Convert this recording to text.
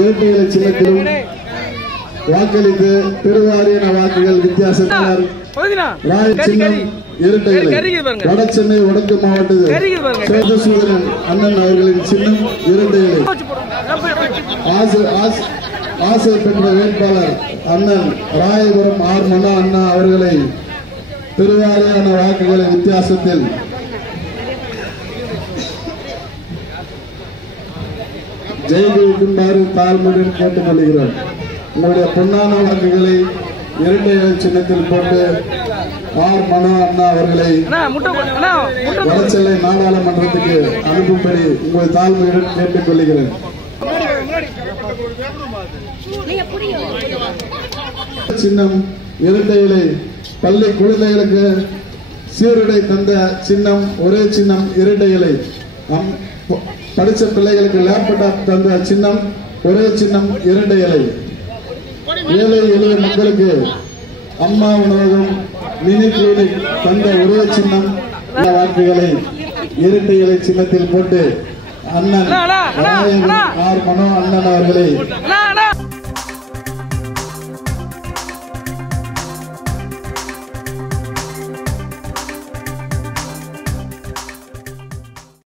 இரட்டை இலை சின்னத்திலும் வாக்களித்து பெருவாரியான வாக்குகள் வித்தியாசத்தால் சின்னம் இரட்டை இலை வட சென்னை வடக்கு மாவட்டத்தில் அண்ணன் அவர்களின் சின்னம் இரட்டை இலை ஆசை பெற்ற வேட்பாளர் அண்ணன் ராயபுரம் ஆர் மனோ அண்ணா அவர்களை பெருவாரியான வாக்குகளை வித்தியாசத்தில் ஜெயிக்குமாறு தாழ்மையுடன் கேட்டுக்கொள்கிறோம். உங்களுடைய பொன்னான வாக்குகளை இரட்டை இலை சின்னத்தில் போட்டு ஆர் மனோ அண்ணா அவர்களை வடசென்னை நாடாளுமன்றத்துக்கு அனுப்பும்படி உங்கள் தாழ்மையுடன் கேட்டுக்கொள்கிறேன். சின்னம் இரட்டை இலை பள்ளி குழந்தைகளுக்கு சீருடை தந்த சின்னம் ஒரே சின்னம் இரட்டை இலை. படித்த பிள்ளைகளுக்கு லேப்டாப் தந்த சின்னம் ஒரே சின்னம் இரட்டை இலை. ஏழை எளிய மக்களுக்கு அம்மா உணவகம் மினி கிளினிக் தந்த ஒரே சின்னம் வாக்குகளை இரட்டை இலை சின்னத்தில் போட்டு அண்ணன் ஆர் மனோ அண்ணன் அவர்களை